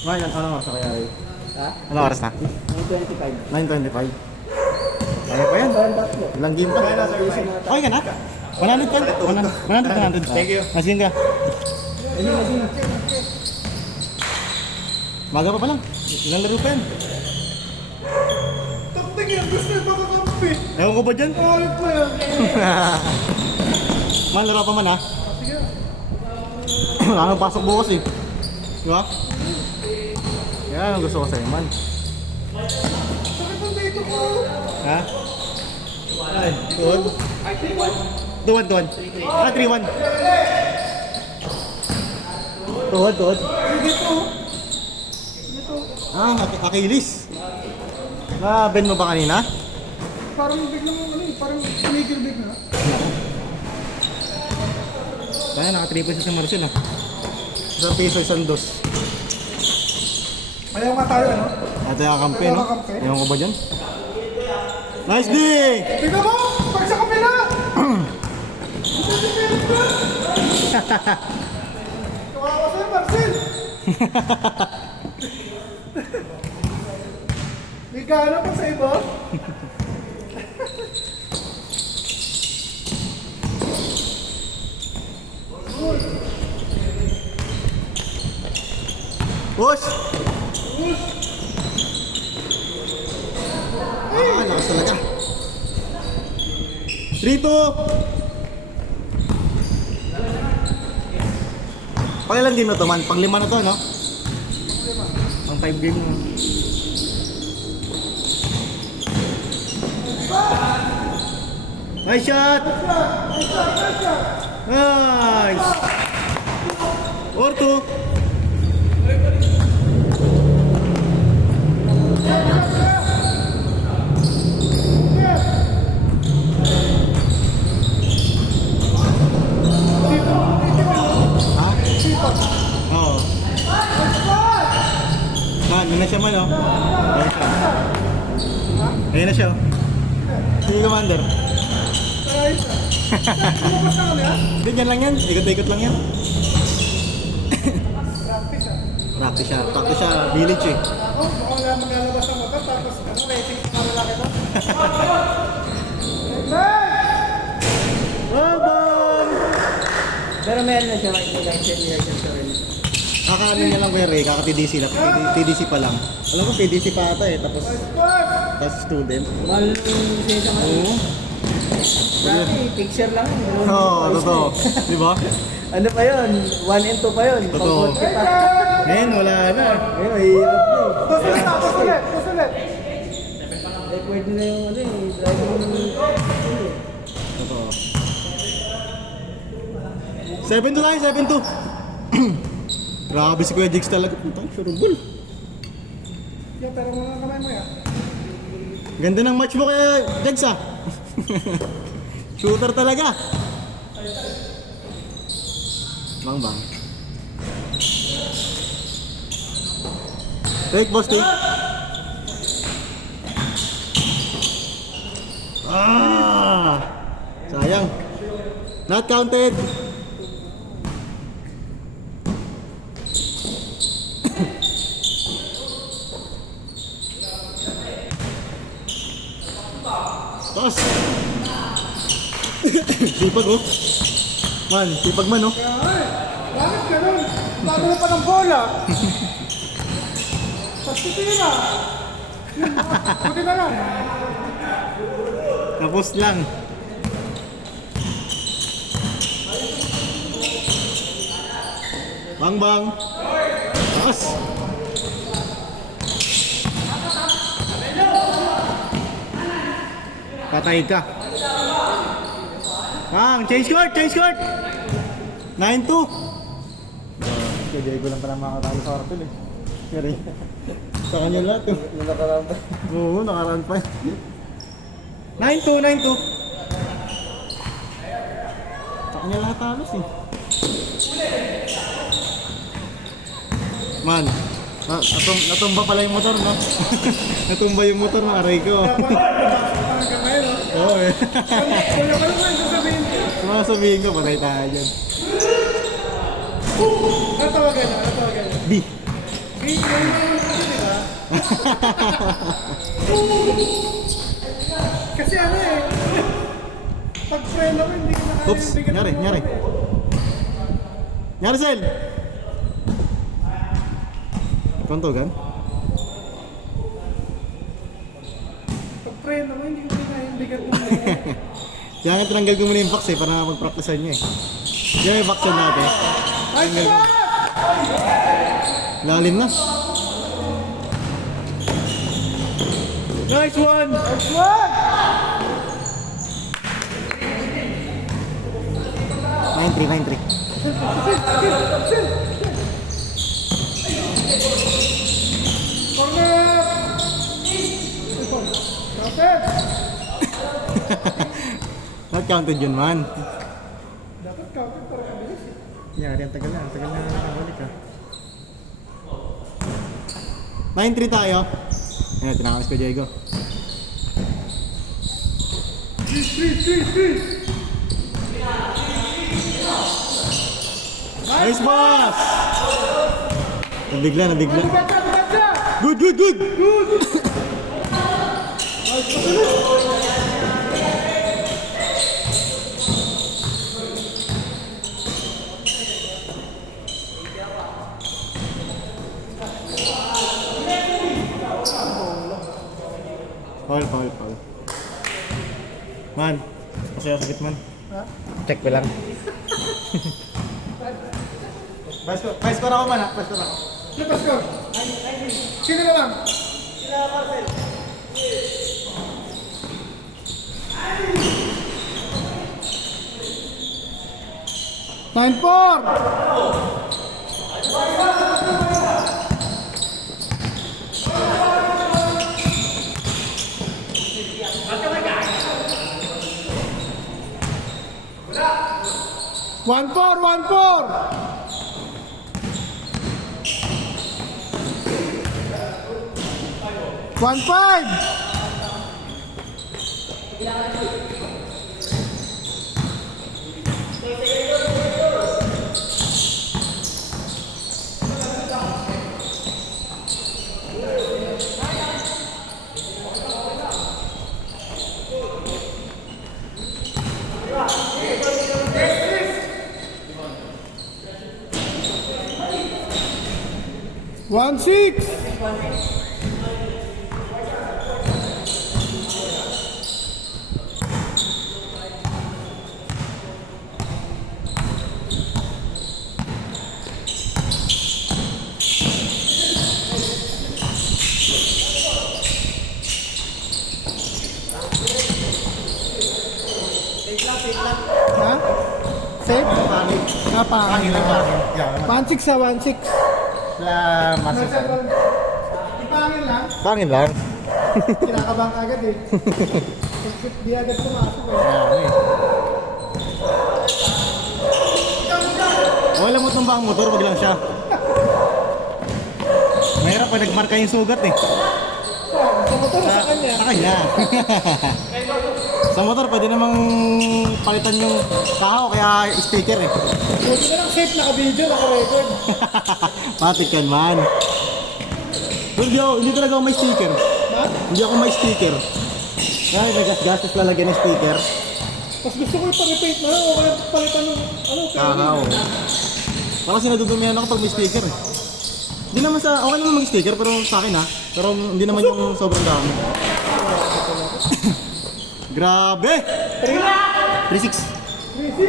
Ngayon, anong oras na kaya rin? Ha? Anong oras na? 9:25. 9:25. Kaya pa yan. Ilang game pa? Okay ka na? 100 ka? 100. Thank you. Masin ka. Maga pa lang. Ilang laro pa yan? Taktik yan, gusto yung pagkakampi. Ewan ko ba dyan? Ayot mo yan. Man, laro pa man ha? Sige. Wala nang pasok bukas eh. Di ba? Yan ang gusto ko sa'yo man. Sakit ang dito ko. Ha? Ay, tuwan? Ay, 3-1. Tuwan. Ah, 3-1. Tuwan. Sige to. Ah, Achilles. Na-bend mo ba kanina? Parang biglang parang tumigil bigla. Kaya naka-3 pesos si Marcel ah. 1 piso, 1 dos. Ayaw nga tayo, ano? Ito yung kampe, no? Kampe. Ewan ko ba dyan? Nice D! Tignan mo! Pag sa kapila! Kawawa sa'yo, Marcel! May gana pa sa iba? Push! Ah, lakas talaga. 3-2! Pangilan game na to man? Pang 5 na to, no? Pang 5 game na. Nice shot! Nice! Or 2. Ha? Oo. Man, yun na siya man, oh. Ayun siya. Ayun na siya, oh. Sige, Commander. Ayos ah. Lumabas na kami, ha? Ganyan lang yan. Ikot-ikot lang yan. Practice, ah. Practice siya. Practice siya. Village, eh. Ako, mukhang nga maglalabas ng motor, tapos rating sa lalaki to. Bam! Pero meron na siya, may license rin. Kakaano niya lang, Kuya Ray. Kaka-TDC lang. TDC pa lang. Alam ko, TDC pa ata, eh. Tapos student. Mahal yung lisensya ka. Oo. Dati, picture lang. Oo, totoo. Di ba? Ano pa yun? 1 and 2 pa yun. Totoo. Pag-vote ka pa. Ngayon, wala na. Ngayon, mahirap na eh. Tapos ulit. Eh, pwede na yung ano eh. Driving Totoo. 7-2 tayo, 7-2. Grabe si Kuya Jigs talaga. Putang, surubol. Yeah, pero mga kamay mo yan. Ganda ng match mo kaya Jigs ah. Shooter talaga. Bang. Take, boss, take. Ah! Sayang. Not counted. Taas. Sipag oh. Man, sipag man oh. Kaya nga eh. Bakit ganun? Bago pa ng bola. Pagtitira. Buti na lang. Tapos lang. Bang. Taas. Patay ka. Change court. 9-2. Kaya Diego lang pala makakatalo sa kartel eh. Kaya sa kanya lahat oh. Yung nakaraan pa. Oo, nakaraan pa. 9-2. Sa kanya lahat talos eh. Man, natumba pala yung motor, no? Natumba yung motor, no? Aray ko. Hanggang ngayon, no? Oo eh. Kaya ka naman sasabihin ko. Mga sabihin ko, patay tayo dyan. Natawagan niya. B. Kasi ano eh. Pag friend ako, hindi ko na kaya Oops, yung bigat nyari, ng- nyari. Nyari, Sel! Kontugan? Pag friend ako, hindi ko na kaya yung bigat ng Kaya nga tinanggal ko muna yung box eh, para mag-practicean nyo eh. Yan yung box natin. Nice shot! Lalim na. Nice one! Nice one! 9-3, 9-3. Corner! Counted! Not counted yun man. Dapat counted para kabilis eh. Yari, ang tagal na nakabalik ah. 9-3 tayo. Ayan, tinakamis ko Diego. Nice pass! Nabigla. Bigat siya! Good! Foul. Man, masaya sakit man. Ha? Check ko lang. Vice ko ako man ha, vice ko ako. Ano pa score? Sino na lang? Sila Marcel! 9-4! One four. 1-5! One six. Ha? Safe? Pangit. Pangit. 1-6 sa 1-6. Pangit lang. Pangin lang. Kinakabang agad eh. Di agad pumasok eh. Wala mo tumba ang motor, wag lang siya. Mahirap pag nagmarka yung sugat eh. Sa motor sa kanya. Sa kanya. Sa motor, pwede namang palitan yung kaho, kaya speaker eh. Buti na lang safe, naka-video, naka-record. Patik yan man. Hindi talaga ako may sticker. Ha? Hindi ako may sticker. Kaya nagastos lalagyan ng sticker. Mas gusto ko ipa-repaint na lang o kaya palitan ng Kahaw. Kasi nadudumihan ako pag may sticker eh. Hindi naman okay naman mag-sticker pero sa akin ha. Pero hindi naman yung sobrang dami. Grabe! 3-6. 3-6!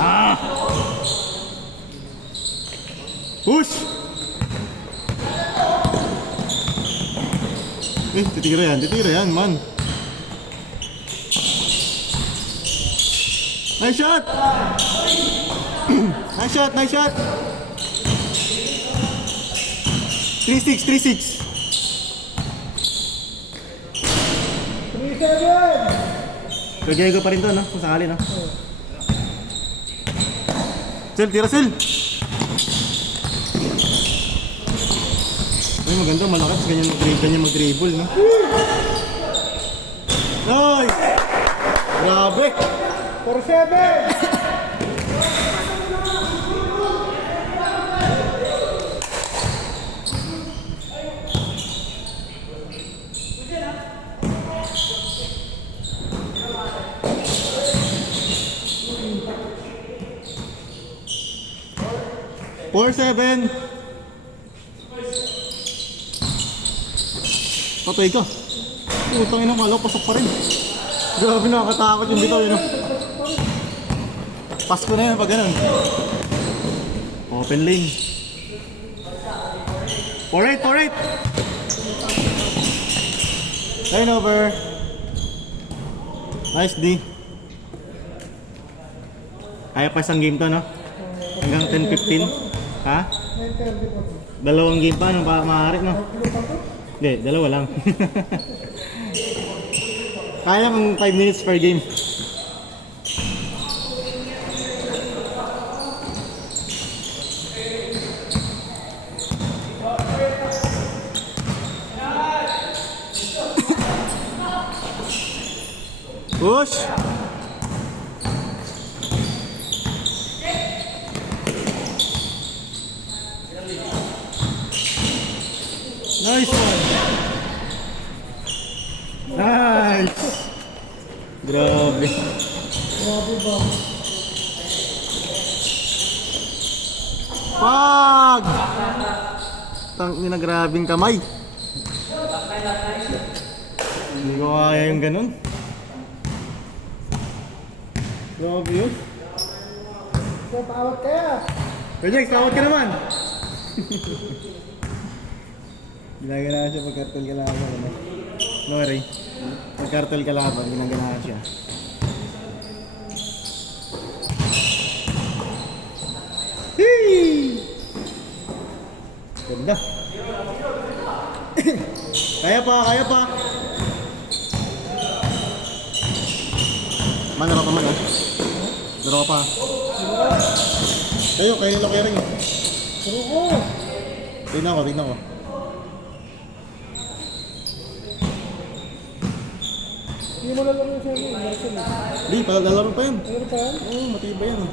Ah! Push! Titira yan man. Nice shot! Nice shot! 3-6. 3-7! Kaya Diego pa rin to, no? Kung sakali, no? Tira, Sel! Ay, maganda, malakas. Ganyan mag-dribble, no? Nice! Grabe! 4-7! 4-7. Patay ka. Putang ina, kala ko pasok pa rin. Grabe, nakakatakot yung bitaw yun. Pasko na yan pag ganun. Open lane. 4-8, 4-8. Turnover. Nice D. Kaya pa isang game to, no? Hanggang 10-15. Ha? 9:30 po. Dalawang game pa, no? Maaari, no? Hindi, dalawa lang. Kaya kung 5 minutes per game. Push! Nice one! Nice! Grabe. Grabe ba? Pag! Tangina, grabing kamay. Hindi ko kaya yung ganun. Grabe yun. Kaya paawat kaya. Project, tawag ka naman! Ginaganahan siya pag kartel kalaban, ano? No, Ray. Pag kartel kalaban, ginaganahan siya. Hee! Ganda. Kaya pa, kaya pa. Laro ka man, ha? Laro ka pa. Kayo lang kaya rin. Pero ko. Tignan ko. Hindi mo lalaro siya mo. Nelson. Di, lalaro pa yan. Ano pa yan? Oo, matibay yan.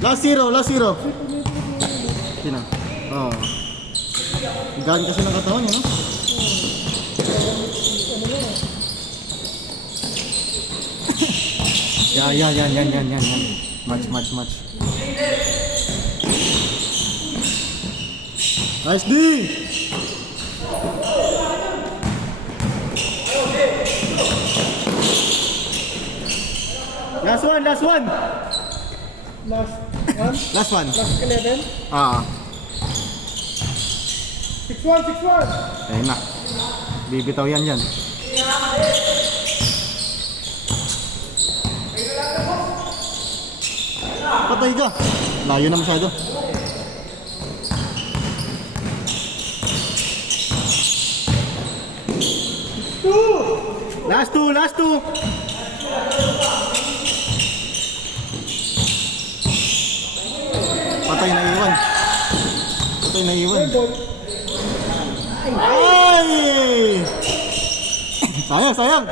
Last zero. Sino? Oo. Gaan kasi ng katawan niya, no? Yan. Match. Nice D! Last one! Last one? Last one. Last 11? Ah, 6-1. ayun na. Bibitaw yan dyan. Patay ka. Layo na masyado. Last two. Patay na iwan. Ay! Sayang.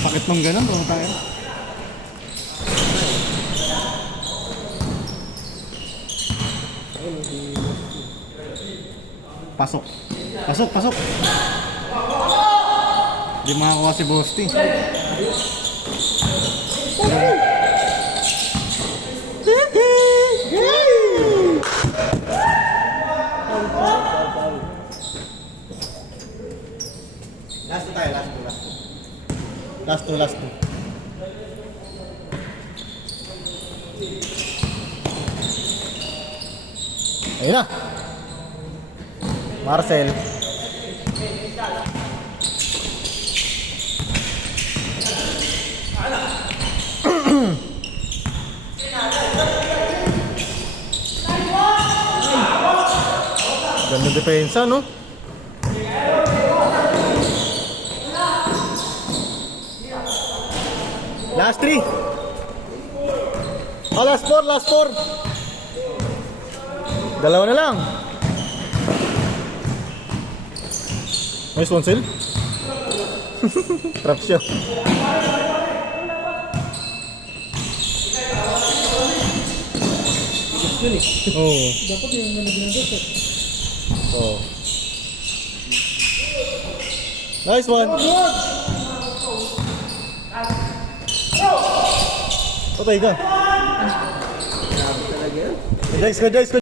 Sakit nung ganun, kung tayo. Pasok. Di makakuha si Bosti. Last two. Ayun na. Marcel. Ganda depensa, no? Last three. Oh, last four. Dalawa na lang. Nice one, Sil. Trap siya. Oo. Dapat yung managing doon. Oo. Nice one. Good! Patay ka. Grabe talaga yun. Joyce ko, Joyce ko.